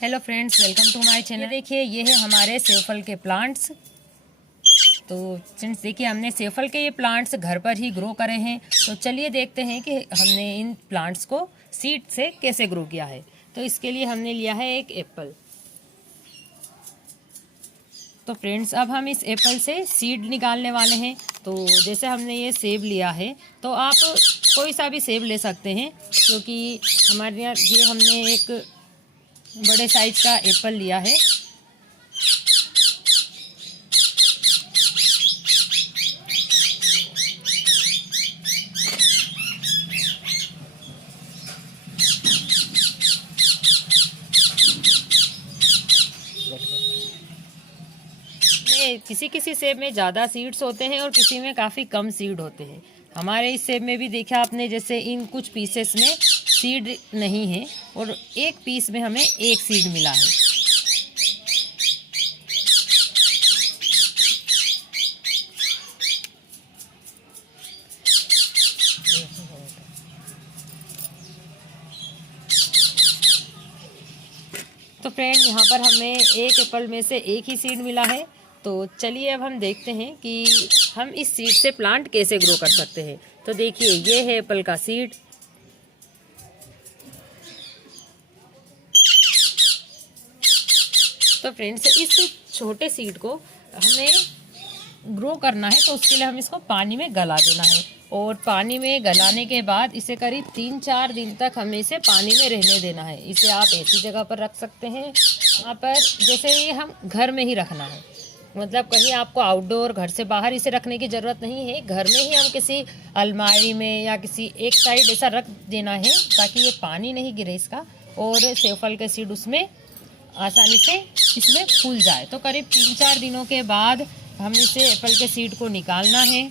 Hello friends, welcome to my channel. देखिए, ये है हमारे सेवफल के प्लांट्स। तो फ्रेंड्स देखिए, हमने सेवफल के ये प्लांट्स घर पर ही ग्रो करे हैं। तो चलिए देखते हैं कि हमने इन प्लांट्स को सीड से कैसे ग्रो किया है। तो इसके लिए हमने लिया है एक एप्पल। तो फ्रेंड्स, अब हम इस एप्पल से सीड निकालने वाले हैं। तो जैसे हमने ये सेब लिया है, तो आप कोई सा भी सेब ले सकते हैं, क्योंकि हमारे यहाँ ये हमने एक बड़े साइज का एप्पल लिया है। किसी किसी सेब में ज़्यादा सीड्स होते हैं और किसी में काफ़ी कम सीड होते हैं। हमारे इस सेब में भी देखा आपने, जैसे इन कुछ पीसेस में सीड नहीं है और एक पीस में हमें एक सीड मिला है। तो फ्रेंड, यहाँ पर हमें एक एप्पल में से एक ही सीड मिला है। तो चलिए अब हम देखते हैं कि हम इस सीड से प्लांट कैसे ग्रो कर सकते हैं। तो देखिए, ये है एप्पल का सीड। तो फ्रेंड्स, इस छोटे सीड को हमें ग्रो करना है, तो उसके लिए हम इसको पानी में गला देना है। और पानी में गलाने के बाद इसे करीब 3-4 दिन तक हमें इसे पानी में रहने देना है। इसे आप ऐसी जगह पर रख सकते हैं, वहाँ पर जैसे ये हम घर में ही रखना है। मतलब कहीं आपको आउटडोर, घर से बाहर इसे रखने की ज़रूरत नहीं है। घर में ही हम किसी अलमारी में या किसी एक साइड ऐसा रख देना है, ताकि ये पानी नहीं गिरे इसका, और सेवफल के सीड उसमें आसानी से इसमें फूल जाए। तो करीब 3-4 दिनों के बाद हमें इसे एप्पल के सीड को निकालना है।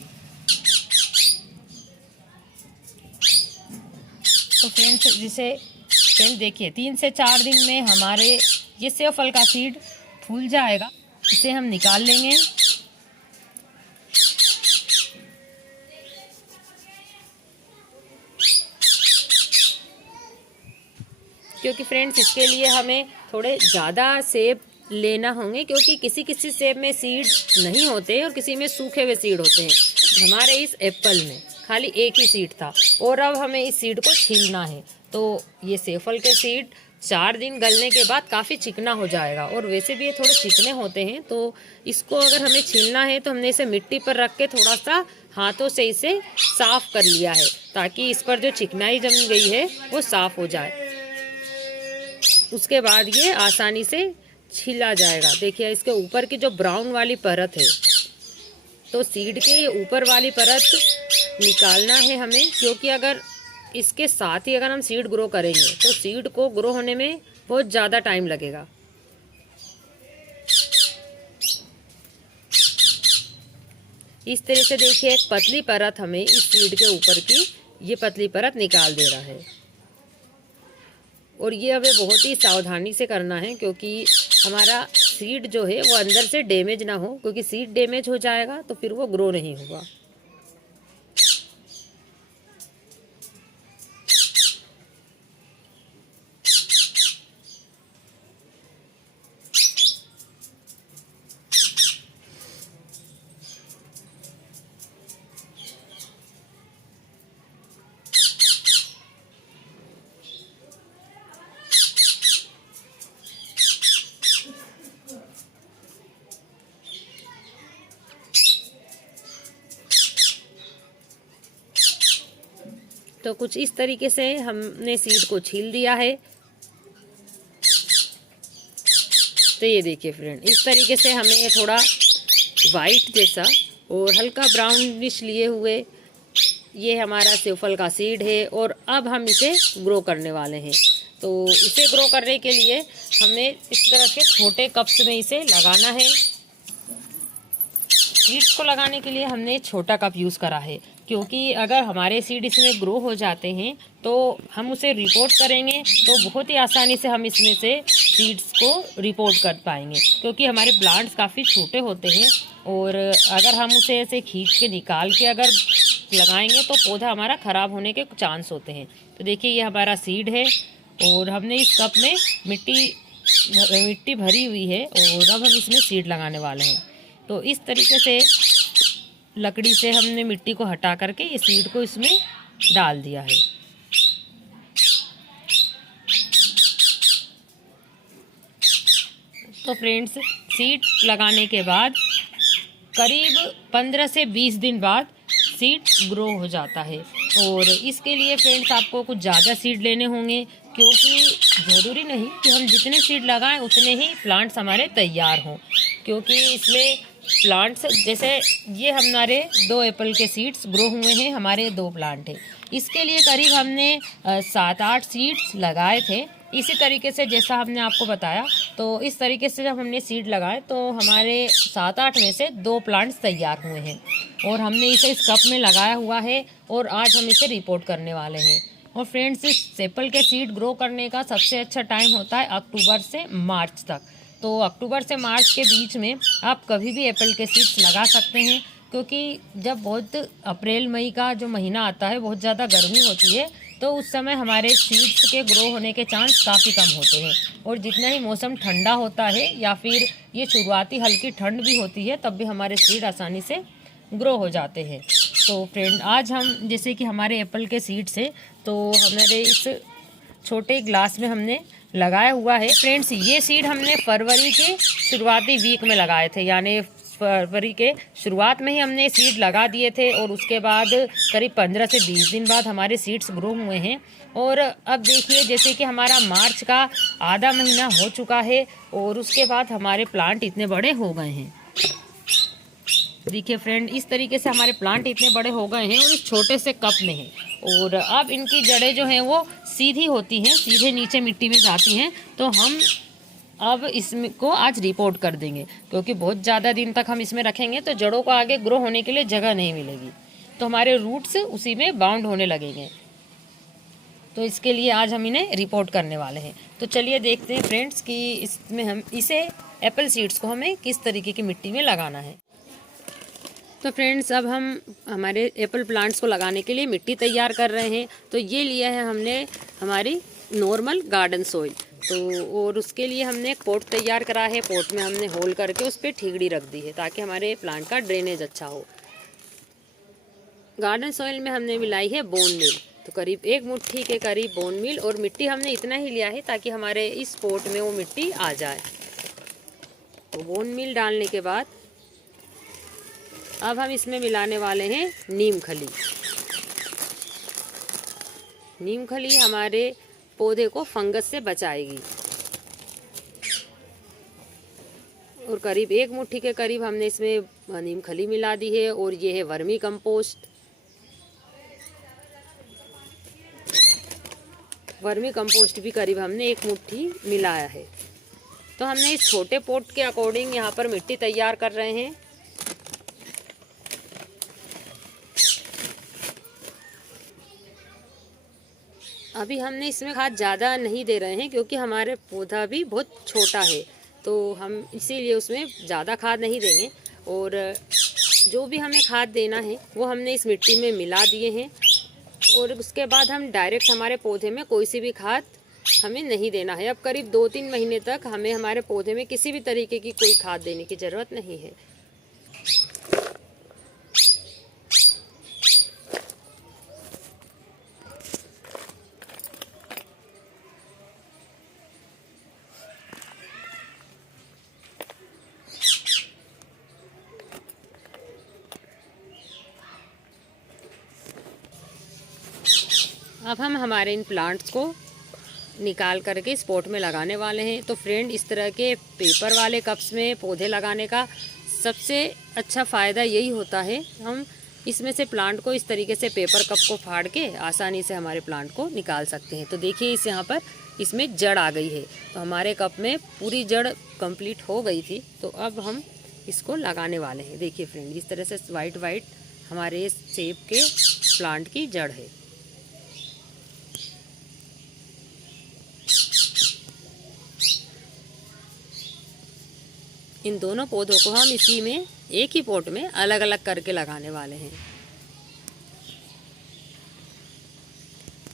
तो फ्रेंड्स देखिए, 3 से 4 दिन में हमारे ये सेव फल का सीड फूल जाएगा। इसे हम निकाल लेंगे। क्योंकि फ्रेंड्स, इसके लिए हमें थोड़े ज़्यादा सेब लेना होंगे, क्योंकि किसी किसी सेब में सीड नहीं होते और किसी में सूखे हुए सीड होते हैं। हमारे इस एप्पल में खाली एक ही सीड था और अब हमें इस सीड को छीलना है। तो ये सेवफल के सीड 4 दिन गलने के बाद काफ़ी चिकना हो जाएगा, और वैसे भी ये थोड़े चिकने होते हैं। तो इसको अगर हमें छीलना है, तो हमने इसे मिट्टी पर रख के थोड़ा सा हाथों से इसे साफ़ कर लिया है, ताकि इस पर जो चिकनाई जम गई है वो साफ़ हो जाए। उसके बाद ये आसानी से छिला जाएगा। देखिए, इसके ऊपर की जो ब्राउन वाली परत है, तो सीड के ये ऊपर वाली परत निकालना है हमें, क्योंकि अगर इसके साथ ही अगर हम सीड ग्रो करेंगे तो सीड को ग्रो होने में बहुत ज़्यादा टाइम लगेगा। इस तरह से देखिए, एक पतली परत हमें इस सीड के ऊपर की ये पतली परत निकाल दे रहा है। और ये हमें बहुत ही सावधानी से करना है, क्योंकि हमारा सीड जो है वो अंदर से डैमेज ना हो, क्योंकि सीड डैमेज हो जाएगा तो फिर वो ग्रो नहीं होगा। तो कुछ इस तरीके से हमने सीड को छील दिया है। तो ये देखिए फ्रेंड, इस तरीके से हमें ये थोड़ा वाइट जैसा और हल्का ब्राउनिश लिए हुए ये हमारा सेवफल का सीड है। और अब हम इसे ग्रो करने वाले हैं। तो इसे ग्रो करने के लिए हमें इस तरह के छोटे कप्स में इसे लगाना है। सीड्स को लगाने के लिए हमने छोटा कप यूज़ करा है, क्योंकि अगर हमारे सीड इसमें ग्रो हो जाते हैं तो हम उसे रिपोर्ट करेंगे, तो बहुत ही आसानी से हम इसमें से सीड्स को रिपोर्ट कर पाएंगे। क्योंकि हमारे प्लांट्स काफ़ी छोटे होते हैं, और अगर हम उसे ऐसे खींच के निकाल के अगर लगाएंगे तो पौधा हमारा ख़राब होने के चांस होते हैं। तो देखिए, ये हमारा सीड है और हमने इस कप में मिट्टी मिट्टी भरी हुई है और अब हम इसमें सीड लगाने वाले हैं। तो इस तरीके से लकड़ी से हमने मिट्टी को हटा करके ये सीड को इसमें डाल दिया है। तो फ्रेंड्स, सीड लगाने के बाद करीब 15 से 20 दिन बाद सीड ग्रो हो जाता है। और इसके लिए फ्रेंड्स आपको कुछ ज़्यादा सीड लेने होंगे, क्योंकि ज़रूरी नहीं कि हम जितने सीड लगाएं उतने ही प्लांट्स हमारे तैयार हों। क्योंकि इसमें प्लांट्स जैसे ये हमारे 2 एप्पल के सीड्स ग्रो हुए हैं, हमारे 2 प्लांट हैं। इसके लिए करीब हमने 7-8 सीड्स लगाए थे। इसी तरीके से जैसा हमने आपको बताया, तो इस तरीके से जब हमने सीड लगाए तो हमारे 7-8 में से 2 प्लांट्स तैयार हुए हैं और हमने इसे इस कप में लगाया हुआ है और आज हम इसे रिपोर्ट करने वाले हैं। और फ्रेंड्स, इस एप्पल के सीड ग्रो करने का सबसे अच्छा टाइम होता है अक्टूबर से मार्च तक। तो अक्टूबर से मार्च के बीच में आप कभी भी एप्पल के सीड्स लगा सकते हैं, क्योंकि जब बहुत अप्रैल मई का जो महीना आता है बहुत ज़्यादा गर्मी होती है, तो उस समय हमारे सीड्स के ग्रो होने के चांस काफ़ी कम होते हैं। और जितना ही मौसम ठंडा होता है या फिर ये शुरुआती हल्की ठंड भी होती है, तब भी हमारे सीड आसानी से ग्रो हो जाते हैं। तो फ्रेंड, आज हम जैसे कि हमारे एप्पल के सीड्स है, तो हमारे इस छोटे ग्लास में हमने लगाया हुआ है। फ्रेंड्स, ये सीड हमने फरवरी के शुरुआती वीक में लगाए थे, यानी फरवरी के शुरुआत में ही हमने सीड लगा दिए थे और उसके बाद करीब 15 से 20 दिन बाद हमारे सीड्स ग्रो हुए हैं। और अब देखिए, जैसे कि हमारा मार्च का आधा महीना हो चुका है और उसके बाद हमारे प्लांट इतने बड़े हो गए हैं। देखिए फ्रेंड, इस तरीके से हमारे प्लांट इतने बड़े हो गए हैं और इस छोटे से कप में हैं। और अब इनकी जड़ें जो हैं वो सीधी होती हैं, सीधे नीचे मिट्टी में जाती हैं। तो हम अब इसको आज रिपोर्ट कर देंगे, क्योंकि बहुत ज़्यादा दिन तक हम इसमें रखेंगे तो जड़ों को आगे ग्रो होने के लिए जगह नहीं मिलेगी, तो हमारे रूट्स उसी में बाउंड होने लगेंगे। तो इसके लिए आज हम इन्हें रिपोर्ट करने वाले हैं। तो चलिए देखते हैं फ्रेंड्स कि इसमें हम इसे एप्पल सीड्स को हमें किस तरीके की मिट्टी में लगाना है। तो फ्रेंड्स, अब हम हमारे एप्पल प्लांट्स को लगाने के लिए मिट्टी तैयार कर रहे हैं। तो ये लिया है हमने हमारी नॉर्मल गार्डन सॉइल। तो और उसके लिए हमने एक पॉट तैयार करा है। पॉट में हमने होल करके उस पर ठीकड़ी रख दी है ताकि हमारे प्लांट का ड्रेनेज अच्छा हो। गार्डन सॉइल में हमने मिलाई है बोन मील, तो करीब 1 मुट्ठी के करीब बोन मील, और मिट्टी हमने इतना ही लिया है ताकि हमारे इस पॉट में वो मिट्टी आ जाए। तो बोन मील डालने के बाद अब हम इसमें मिलाने वाले हैं नीम खली। नीम खली हमारे पौधे को फंगस से बचाएगी। और करीब 1 मुट्ठी के करीब हमने इसमें नीम खली मिला दी है। और ये है वर्मी कंपोस्ट। वर्मी कंपोस्ट भी करीब हमने 1 मुट्ठी मिलाया है। तो हमने इस छोटे पॉट के अकॉर्डिंग यहाँ पर मिट्टी तैयार कर रहे हैं। अभी हमने इसमें खाद ज़्यादा नहीं दे रहे हैं, क्योंकि हमारे पौधा भी बहुत छोटा है, तो हम इसीलिए उसमें ज़्यादा खाद नहीं देंगे। और जो भी हमें खाद देना है वो हमने इस मिट्टी में मिला दिए हैं। और उसके बाद हम डायरेक्ट हमारे पौधे में कोई सी भी खाद हमें नहीं देना है। अब करीब 2-3 महीने तक हमें हमारे पौधे में किसी भी तरीके की कोई खाद देने की ज़रूरत नहीं है। अब हम हमारे इन प्लांट्स को निकाल करके इस पॉट में लगाने वाले हैं। तो फ्रेंड, इस तरह के पेपर वाले कप्स में पौधे लगाने का सबसे अच्छा फ़ायदा यही होता है, हम इसमें से प्लांट को इस तरीके से पेपर कप को फाड़ के आसानी से हमारे प्लांट को निकाल सकते हैं। तो देखिए, इस यहाँ पर इसमें जड़ आ गई है। तो हमारे कप में पूरी जड़ कंप्लीट हो गई थी। तो अब हम इसको लगाने वाले हैं। देखिए फ्रेंड, इस तरह से वाइट वाइट हमारे सेब के प्लांट की जड़ है। इन दोनों पौधों को हम इसी में एक ही पॉट में अलग अलग करके लगाने वाले हैं,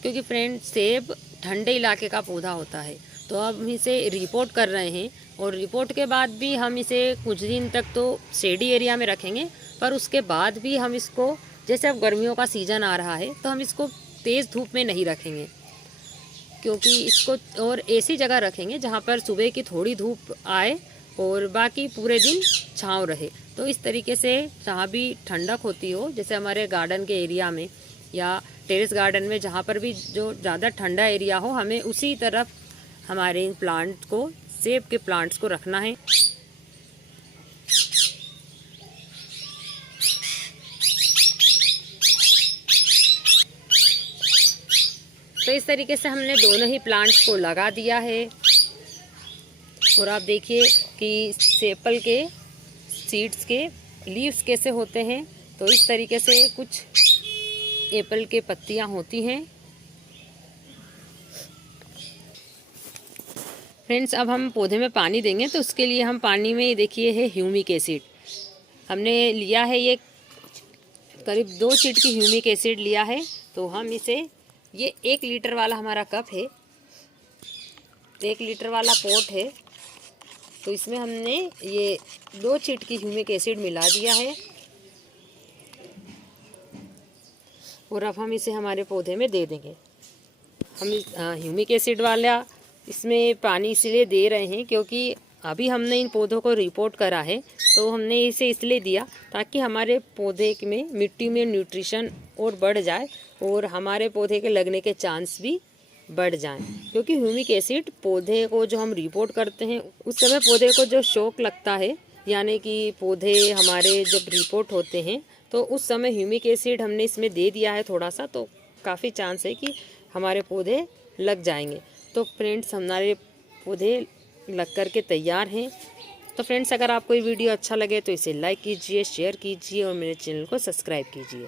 क्योंकि फ्रेंड, सेब ठंडे इलाके का पौधा होता है तो अब हम इसे रिपोर्ट कर रहे हैं और रिपोर्ट के बाद भी हम इसे कुछ दिन तक तो शेडी एरिया में रखेंगे, पर उसके बाद भी हम इसको, जैसे अब गर्मियों का सीज़न आ रहा है तो हम इसको तेज़ धूप में नहीं रखेंगे, क्योंकि इसको और ऐसी जगह रखेंगे जहाँ पर सुबह की थोड़ी धूप आए और बाकी पूरे दिन छाँव रहे। तो इस तरीके से जहाँ भी ठंडक होती हो, जैसे हमारे गार्डन के एरिया में या टेरेस गार्डन में, जहाँ पर भी जो ज़्यादा ठंडा एरिया हो, हमें उसी तरफ हमारे इन प्लांट को, सेब के प्लांट्स को रखना है। तो इस तरीके से हमने दोनों ही प्लांट्स को लगा दिया है और आप देखिए कि एप्पल के सीड्स के लीव्स कैसे होते हैं। तो इस तरीके से कुछ एप्पल के पत्तियां होती हैं। फ्रेंड्स, अब हम पौधे में पानी देंगे तो उसके लिए हम पानी में देखिए है ह्यूमिक एसिड हमने लिया है, ये करीब 2 चीट ह्यूमिक एसिड लिया है। तो हम इसे, ये 1 लीटर वाला हमारा कप है, 1 लीटर वाला पॉट है, तो इसमें हमने ये 2 चीट ह्यूमिक एसिड मिला दिया है और अब हम इसे हमारे पौधे में दे देंगे। हम ह्यूमिक एसिड वाला इसमें पानी इसलिए दे रहे हैं क्योंकि अभी हमने इन पौधों को रिपोर्ट करा है, तो हमने इसे इसलिए दिया ताकि हमारे पौधे में मिट्टी में न्यूट्रिशन और बढ़ जाए और हमारे पौधे के लगने के चांस भी बढ़ जाएं। क्योंकि ह्यूमिक एसिड पौधे को जो हम रिपोर्ट करते हैं उस समय पौधे को जो शौक लगता है, यानी कि पौधे हमारे जब रिपोर्ट होते हैं तो उस समय ह्यूमिक एसिड हमने इसमें दे दिया है थोड़ा सा, तो काफ़ी चांस है कि हमारे पौधे लग जाएंगे। तो फ्रेंड्स, हमारे पौधे लग कर के तैयार हैं। तो फ्रेंड्स, अगर आपको ये वीडियो अच्छा लगे तो इसे लाइक कीजिए, शेयर कीजिए और मेरे चैनल को सब्सक्राइब कीजिए।